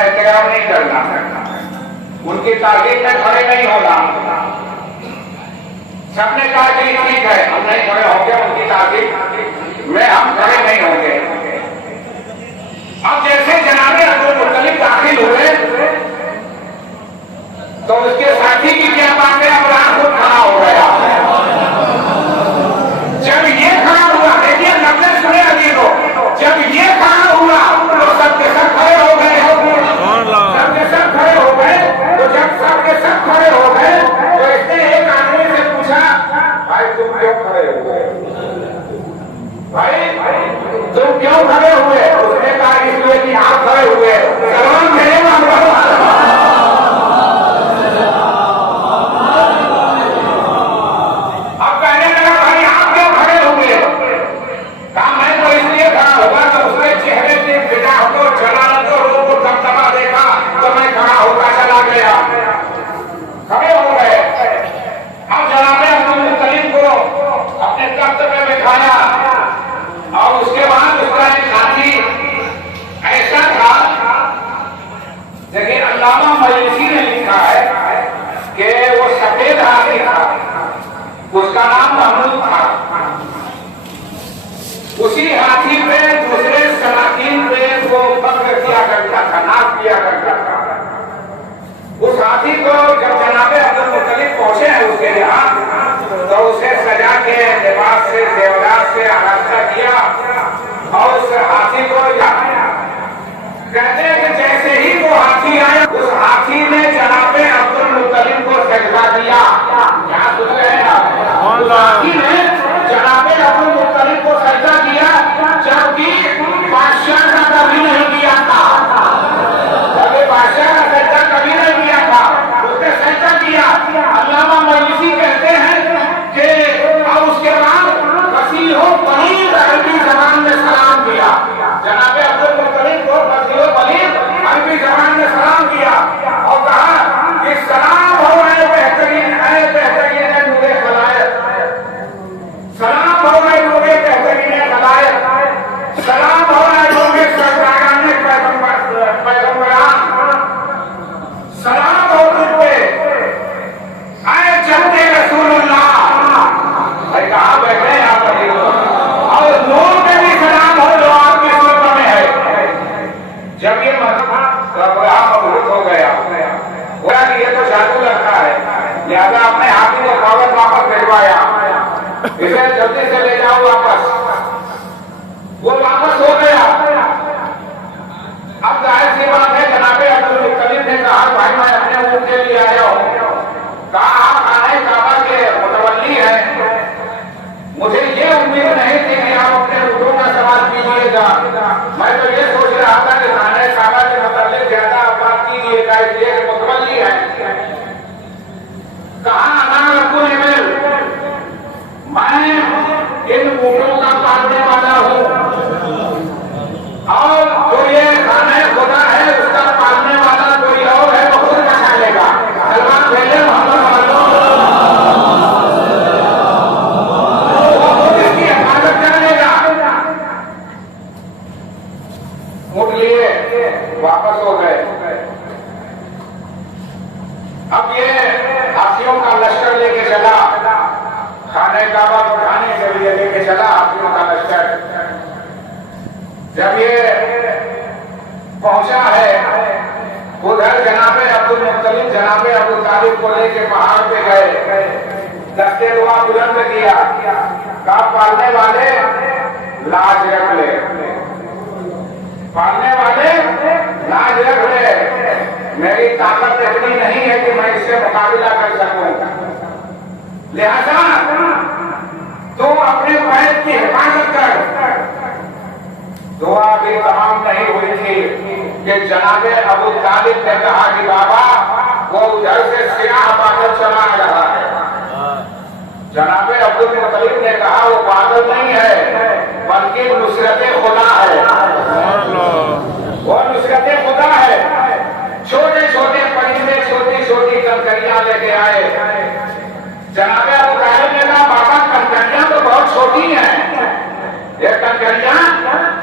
एहतराम नहीं करना, उनकी तारीफ में खड़े नहीं होना। सबने कहा कि ठीक है हम नहीं खड़े होंगे, उनकी तारीफ में हम खड़े नहीं होंगे। अब जैसे जनाबे अब्दुल मुत्तलिब दाखिल हुए तो उसके साथी की क्या बात है, अब्राह खुद खड़ा हो गया। जब ये खड़ा हुआ, देखिए नब्बे सुने अभी को, जब ये खड़ा हुआ तो सबके सब खड़े हो गए, सबके सब खड़े हो गए। तो जब सबके सब खड़े हो गए तो इसने एक आदमी से पूछा, भाई तुम क्यों खड़े हुए? भाई तुम क्यों खड़े हुए? उसने कहा इसलिए कि आप खड़े हुए, सलाम मेरे मांगा। अब कहने लगा भाई आप क्यों खड़े हुए? कहा मैं तो इसलिए खड़ा हुआ तो उसके चेहरे की फिजा को जलालत और रूप को दबदबा देखा तो मैं खड़ा होकर चला गया। खड़े हो गए। अब जनाबे अब्दुल मुत्तलिब को अपने तख्त में बिठाया और उसके बाद उसका एक हाथी ऐसा था, देखिए अल्लामा मजलिसी ने लिखा है कि वो सफेद हाथी था, उसका नाम महमूद था। उसी हाथी पे दूसरे सलातीन पे वो फख्र किया करता था, नाज किया करता था। उस हाथी को जब जनाबे अब्दुल मुत्तलिब पहुंचे हैं उसके यहाँ तो उसे सजा के लिबास से जेवरात से आरास्ता किया और उस हाथी को कहते हैं कि जैसे ही वो हाथी आया उस हाथी ने जनाबे अब्दुल मुत्तलिब को सजदा दिया। क्या सुन रहे हैं आप? उस हाथी ने जनाबे अब्दुल मुत्तलिब को सजदा दिया जबकि बादशाह का कभी नहीं किया था, जबकि बादशाह का सजदा कभी नहीं किया था, उसने सजदा किया। अल्लामा मजलिसी कहते हैं कि अब उसके बाद वसीह बलीग अरबी जबान में सलाम किया। जनाबे अब्दुल मुत्तलिब को वसीह बलीग अरबी जबान में सलाम किया और कहा कि सलाम हो रहे बेहतरीन है, बेहतरीन है नूरे खलायत, सलाम हो रहे नूरे बेहतरीन है खलायत, सलाम हो रहे नूरे सरदारान पैगंबरान, सलाम हो तुझ पे आए चलते रसूलुल्लाह। भाई कहाँ बैठे हैं आप और नूर पे भी सलाम हो जो आपकी सूरत में है। जब ये मबरूक हो गया बोला कि ये तो जादू लगता है, लिहाजा अपने हाथी को कागज वापस भिजवाया, इसे जल्दी से ले जाओ वापस। वो वापस हो गया। अब जाहिर सी बात है जनाबे अब्दुल मुत्तलिब ने कहा भाई मैं अपने ऊँट के लिए आया हूँ। कहा आप खाने काबा के मुतवल्ली हैं, मुझे ये उम्मीद नहीं थी कि आप अपने ऊँटों का सवाल कीजिएगा। मैं तो ये सोच रहा था कि खाने काबा के मुतल्लिक ज्यादा आप बात कीजिएगा, इसलिए मुतवल्ली है। कहा मैं इन ऊँटों का पालने वाला हूँ और जो ये खाने खुदा है उसका पालने वाला कोई और है, वो खुद बचा लेगा। सलमान भेजे मोहम्मद इसकी हिफाजत कर लेगा। उठ लिए वापस हो गए। अब ये हाथियों का लश्कर लेके चला, खाने काबा उठाने के लिए लेके चला हाथियों का लश्कर। जब ये पहुंचा है उधर जनाबे अब्दुल मुत्तलिब जनाबे अबू तालिब को लेके पहाड़ पे गए, दस्ते दुआ बुलंद किया, कहा पालने वाले लाज रख ले, पालने वाले लाज रख ले, मेरी ताकत इतनी नहीं है कि मैं इससे मुकाबला कर सकूं, लिहाजा तो अपने पैर की हिफाजत कर। दुआ भी तमाम नहीं हुई थी कि जनाबे अबू तालिब ने कहा कि बाबा वो उधर से सियाह बादल चला आ रहा है। जनाबे अब्दुल मुत्तलिब ने कहा वो बादल नहीं है बल्कि नुसरत खुदा है, वो नुसरत खुदा है। छोटे छोटे परिंदे छोटी छोटी कंकरियां लेके आए। जनाबे अबू तालिब ने कहा बाबा कंकरियां तो बहुत छोटी हैं, ये कंकरियां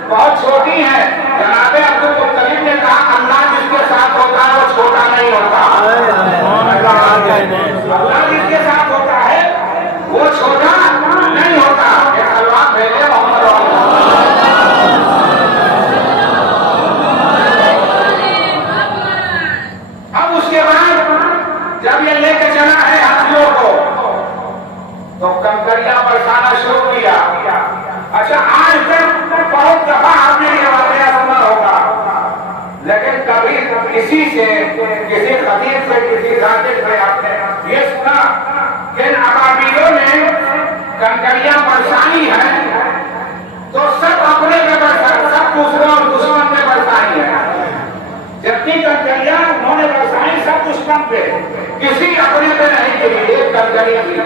बहुत छोटी हैं। जनाबे अब्दुल मुत्तलिब ने कहा अल्लाह जिसके साथ होता है वो छोटा नहीं होता। अल्लाह जिसके साथ होता है वो छोटा नहीं होता। सलवात भेजे मोहम्मद। अब उसके बाद जब ये लेके चला है हाथियों को तो कंकरिया बरसाना शुरू किया। अच्छा, आज तक बहुत दफा आपने ये वाकया सुना होगा, लेकिन कभी किसी से, किसी खतीब से, किसी जाकिर से आपने ये सुना कि अबाबीलों ने कंकरिया बरसानी है तो सब अपने में बरसाई, सब दुश्मन में बरसाई है। जितनी कंकरिया उन्होंने बरसाई सब दुश्मन पे, किसी अपने पे नहीं गिरी। एक कंकरी भी,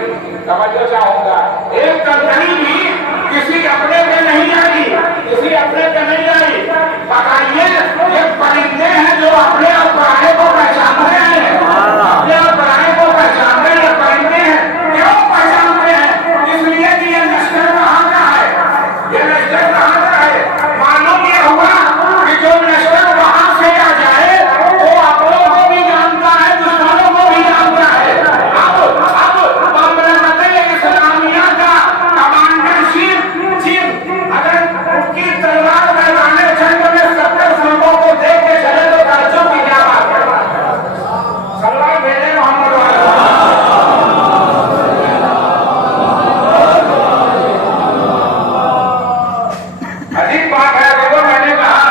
तवज्जो चाहूंगा, एक कंकरी भी किसी अपने पे नहीं आई, किसी अपने पे नहीं आई। बताइए, ये परिंदे हैं जो अपने और पराये को पहचान रहे हैं, अपने और पराये को पहचान रहे हैं, परिंदे हैं। क्यों पहचान रहे हैं? इसलिए कि ये लश्कर कहाँ का है, ये लश्कर कहाँ का है। मालूम ये हुआ कि जो लश्कर वहां से आ जाए वो अपनों को भी जानता है, दुश्मनों को भी जानता है। अब ममलकत-ए इस्लामिया का कमांडर चीफ अगर उसकी तलवार मैदाने जंग में 70 फौजों को देख के चले तो ताज्जुब की क्या बात है। सल्लल्लाहु अलैहि मोहम्मद अजीब बात है। देखो, मैंने कहा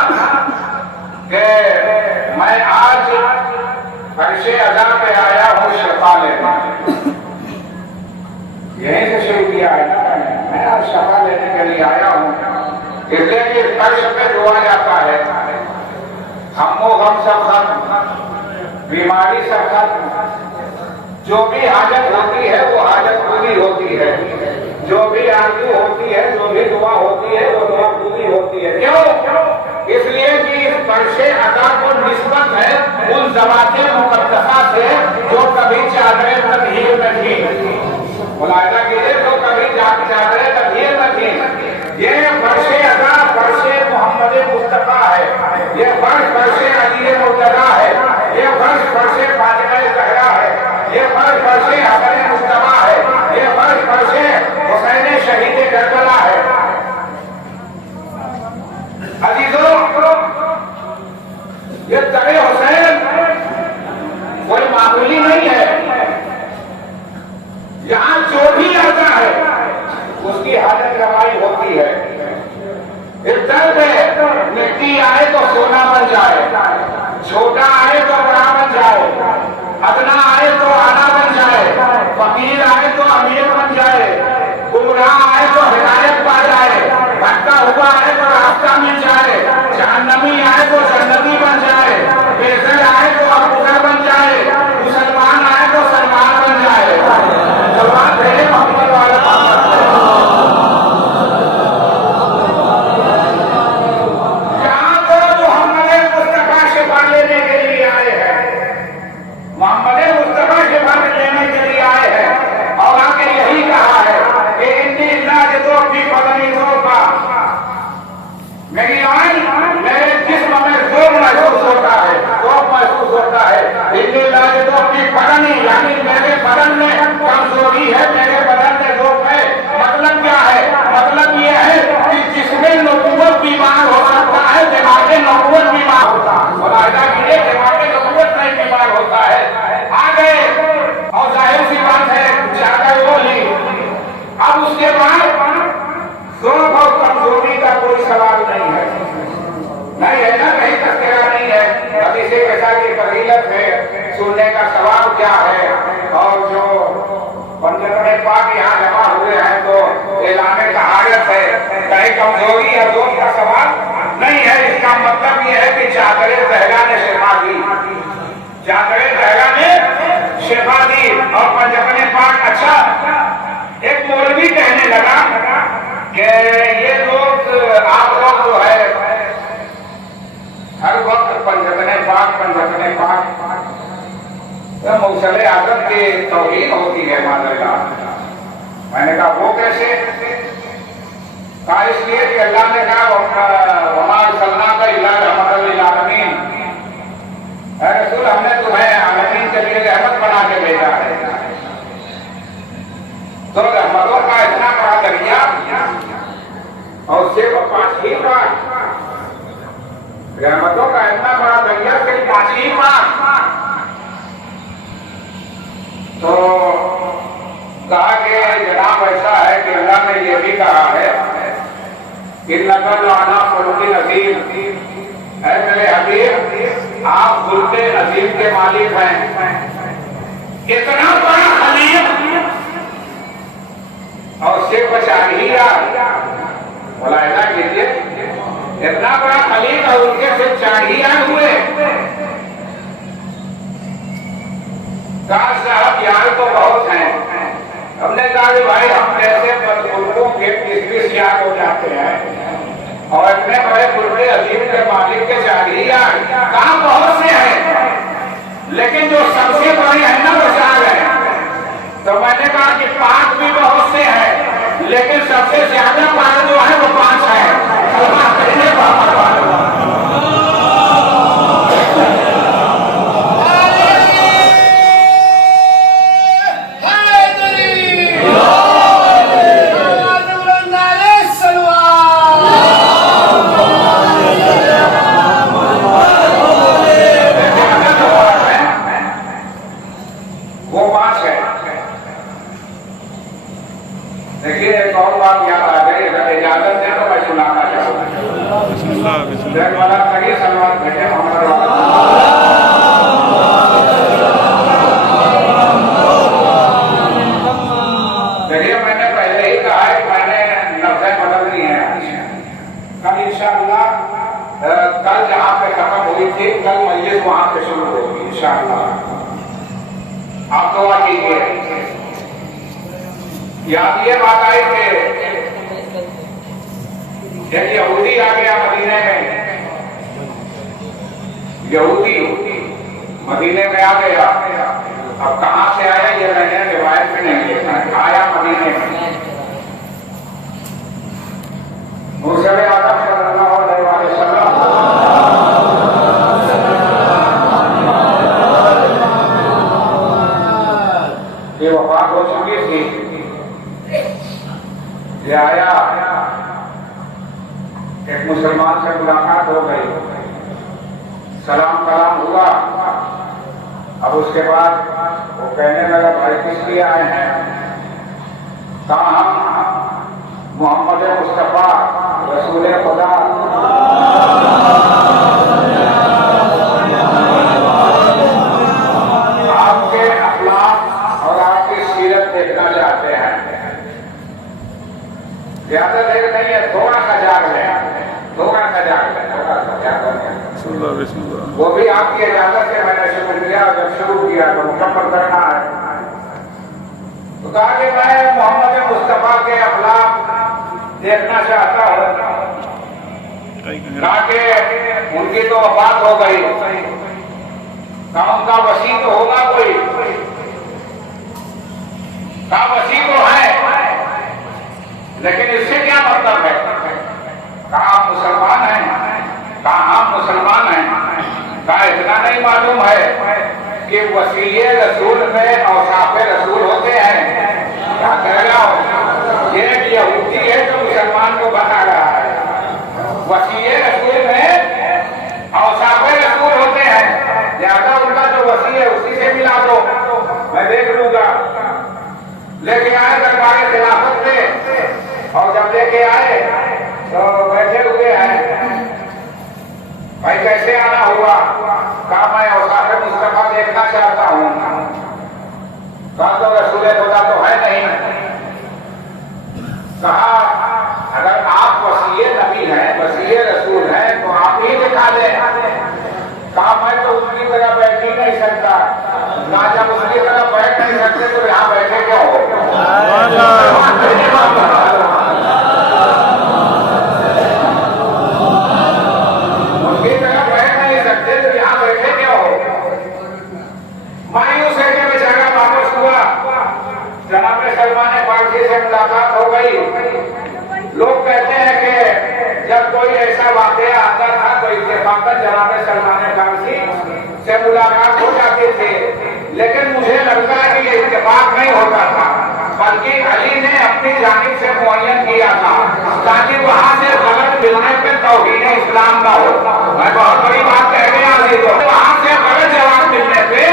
कि मैं आज फर्शे अदा पे आया हूँ शफा लेने, यहीं से शुरू किया है ना। मैं आज शफा लेने के लिए आया हूँ, इसलिए कि फर्श पे दुआ जाता है, हमो गम सब खत्म, बीमारी सब खत्म, जो भी हाजत होती है वो हाजत पूरी होती है, जो भी आरज़ू होती है, जो भी दुआ होती है वो दुआ पूरी होती है। क्यों? इसलिए कि इस फर्शे अदा को निस्बत है उन ज़वातिल मुक़द्दसा से जो कभी चादरें तदहीर में थी। मुलाहिज़ा कीजिए, तो कभी चादरें तदहीर में थी। ये फर्शे अदा फर्शे मोहम्मद मुस्तफा है, ये फर्शे अली मुर्तज़ा है, ये फर्शे फातिमा ज़हरा है, ये फर्शे हसन मुस्तफा है, ये फर्शे हुसैन शहीद करबला है। अजीजों, ये तरे हुसैन कोई मामूली नहीं है। यहां जो भी आता है उसकी हालत रवाई होती है। इस दर में मिट्टी आए तो सोना बन जाए, छोटा आए तो बड़ा बन जाए, अदना आए तो आला बन जाए, फकीर आए तो अमीर बन जाए, गुमराह आए तो हिदायत पा जाए, भटका हुआ आए तो रास्ता मिल जाए, जहन्नमी आए तो जन्नती बन जाए, बेसर आए तो अबूजर बन जाए, मुसलमान आए तो सलमान बन जाए। सलमान भेजे मोहम्मद वाला यहाँ तो मोहम्मद मुस्तफा शिफा लेने के लिए आए हैं, मोहम्मद मुस्तफा शिफा लेने के लिए आए हैं। और आगे यही कहा है कि इन्नी इलाज तो अपनी बदनी का मेरी आन मेरे जिस्म में जोर महसूस होता है, जोर महसूस होता है। इन्नी इलाज तो अपनी बदनी, यानी मेरे बदन में कमजोरी है, मेरे बदन में जोर है। मतलब क्या है? मतलब ये है कि जिसमें नबूवत बीमार हो सकता है, दिमाग नबूवत बीमार होता है। मुलाहिज़ा कीजिए, दिमाग नबूवत नहीं बीमार होता है। आ गए और जाहिर सी बात है चादर वो ली। अब उसके बाद ज़ौक़ और कमजोरी का कोई सवाल नहीं है, नहीं है ना, कहीं तस्करा नहीं है। अब इसे कैसा की फजीलत है, सुनने का सवाल क्या है। और जो पंजतने पाक यहाँ जमा हुए हैं तो एलाने का हालत है, कहीं कमजोरी या ज़ौक़ का सवाल नहीं है। इसका मतलब ये है कि चादरे ज़हरा ने शिफा दी, चादरे ज़हरा ने शिफा दी। और पंजतने पाक, अच्छा, एक मौलवी कहने लगा कि ये लोग, आप लोग जो है हर वक्त पंजतने पाक मौसले आदम की तौहीन होती है माज़अल्लाह। मैंने कहा वो कैसे? कहा इसलिए कि अल्लाह ने कहा वमा अरसलनाका इल्ला रहमतल लिल आलमीन, रहमतों का इतना बड़ा दरिया सिर्फ 5 ही पास। तो कहा कि जनाब ऐसा है कि अल्लाह ने यह भी कहा है कि नकल आना फरुकी नसीब है मेरे हबीब, आप गुल्के नसीब के मालिक हैं। इतना बड़ा खलीफ और सिर्फ 4 ही मुलायदा कीजिए, इतना बड़ा खलीफ और उनके सिर्फ 4 ही हुए। साहब यार तो बहुत हैं। हमने कहा कि भाई हम जैसे बुजुर्गों के 20-20 याद हो जाते हैं और इतने बड़े बुजुर्ग अजीम के मालिक के 4 ही यार कहाँ बहुत से हैं, लेकिन जो सबसे बड़े हैं ना वो 4 हैं। तो मैंने कहा कि 5 भी बहुत से हैं, लेकिन सबसे ज्यादा पार जो है वो 5 है। देखिए एक और बात याद आ गई, अगर इजाजत दे तो मैं सुनाना चाहूँगा। वाला कहीं सलमान भेजे देखिए, मैंने पहले ही कहा है मैंने नब्ज़ें बदलनी है। कल इंशाअल्लाह, कल जहाँ पे खत्म हुई थी कल मजलिस वहाँ पे शुरू होगी इंशाअल्लाह। आप दुआ कीजिए। याद ये बात आई कि एक यहूदी आ गया मदीने में, यहूदी मदीने में आ गया। अब कहां से आया ये मैंने रिवायत में नहीं लिखा है, आया मदीने में। मुर्शद आदम सल्लल्लाहु अलैहि वसल्लम ये वफात हो चुकी थी। ये आया, एक मुसलमान से मुलाकात हो गई, सलाम कलाम हुआ। अब उसके बाद वो कहने लगा भाई किस लिए आए हैं? कहा हम मोहम्मद मुस्तफा रसूल खुदा आपके अखलाक और आपकी सीरत देखना चाहते हैं। ज्यादा देर नहीं है, थोड़ा सा जाग लें, थोड़ा सा जाग लें, थोड़ा सा जाग लें। वो भी आपकी इजाजत से मैंने शुरू किया, जब शुरू किया तो मुकम्मल करना है। तो कहा कि मैं मोहम्मद मुस्तफा के अखलाक देखना चाहता हूँ। कहा कि उनकी तो वफात हो गई, कहा उनका वसी तो होगा कोई? कहा वसी तो है, लेकिन इससे क्या मतलब है? कहा आप मुसलमान हैं? कहा हम मुसलमान हैं। कहा इतना नहीं मालूम है कि वसीये रसूल में औसाफे रसूल होते हैं? क्या कह रहा हो? ये यहूदी है जो मुसलमान को बता रहा है, वसीये रसूल में औसाफे रसूल होते हैं, ज्यादा उनका जो वसी है उसी से मिला दो, मैं देख लूंगा। लेके आए दरबार खिलाफत में, और जब लेके आए तो बैठे हुए हैं। भाई कैसे आना हुआ? कहा मैं औसाफ मुस्तफा देखना चाहता हूँ। कहा तो रसूल खुदा तो है नहीं। कहा अगर आप वसीये नबी हैं, वसीये रसूल हैं, तो आप ही दिखा दें। कहा मैं तो उसकी तरह बैठ ही नहीं सकता। कहा जब उसकी तरह बैठ नहीं सकते तो यहाँ बैठे क्यों हो? उनकी तरह बैठ नहीं सकते तो यहाँ बैठे क्यों हो? मायूस है कि बेचारा वापस हुआ। जनाब सलमान फारसी से मुलाकात हो गई। लोग कहते हैं कि जब कोई ऐसा वाकया आता था तो इत्तेफाकन जनाब सलमान फारसी से मुलाकात हो जाती थी, लेकिन मुझे लगता है कि ये इत्तेफाक नहीं होता था, बल्कि अली ने अपनी जानिब से मुअय्यन किया था ताकि वहां से गलत मिलने पे तौहीन इस्लाम ना हो। मैं बहुत बड़ी बात कह गए आदमी को। वहां से गलत जवाब मिलने पे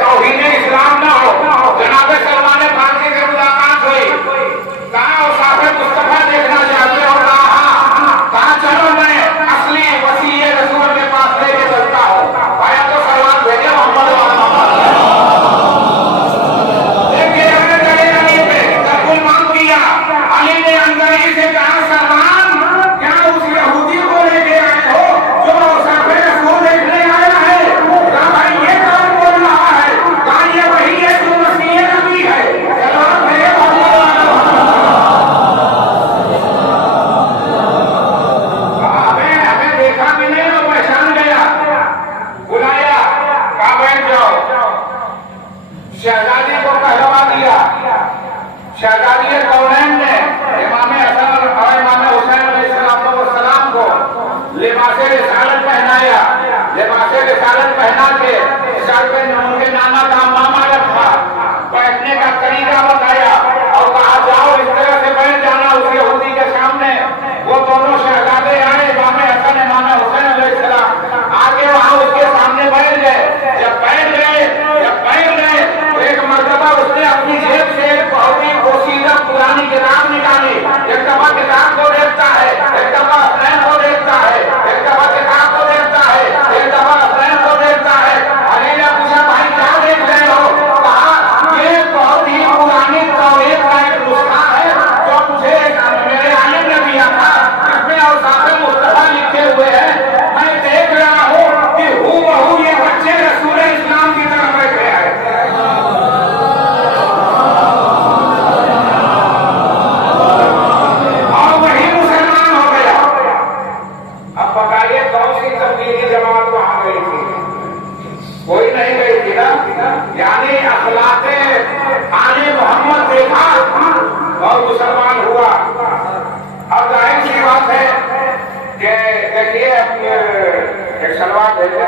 तौहीन इस्लाम ना हो। जनाब सलमान फारसी से मुलाकात हुई, कहा औसाफ मुस्तफा देखना चाहते हो? कहा चलो मैं असली वसी रसूल के पास लेके चलता हूँ। आया तो सलमान भेजे मोहम्मद अली ने अंदर ही से कहा, सलमान क्या उस यहूदी को लेके आए हो जो औसाफे रसूल देखने आया है? कहा भाई ये कौन बोल रहा है? कहा ये वही है जो मसीह नबी है। सलमान मेरे हमें देखा भी नहीं और पहचान गया। बुलाया, कहा बैठ जाओ। शहजादी को कहलवा दिया। शहजादी कौनैन ने इमाम हसन और इमाम हुसैन अलैहिस्सलाम को लिबासे रिसालत पहनाया। लिबासे रिसालत पहना के सर पे उनके नाना का मामा रखा, बैठने का तरीका बताया और कहा जाओ इस तरह से बैठ जाना उस यहूदी के सामने। वो दोनों शहजादे आए, इमाम हसन इमाम हुसैन अलैहिस्सलाम आगे वहां उसके सामने बैठ गए। जब बैठ गए एक मर्तबा उसने अपनी जेब से एक बहुत ही पोशीदा पुरानी किताब निकाली। एक दफा किताब को देखता है, एक दफा हसनैन को देखता है, एक दफा किताब को देखता है, एक दफा हसनैन को देखता है। अली ने पूछा भाई क्या देख रहे हो? कहा ये बहुत ही पुरानी तौहीद का एक नुस्खा है जो मुझे मेरे आलिम ने दिया था। इसमें औसाफ मुस्तफा लिखे हुए हैं। मैं देख रहा हूँ कि हूबहू ये बच्चे रसूल इस्लाम की तरफ बैठे हैं। कोई नहीं गई थी ना, यानी अखलाके आले मोहम्मद देखा और मुसलमान हुआ। अब जाहिर सी बात है कि देखिए एक सलवार भेजे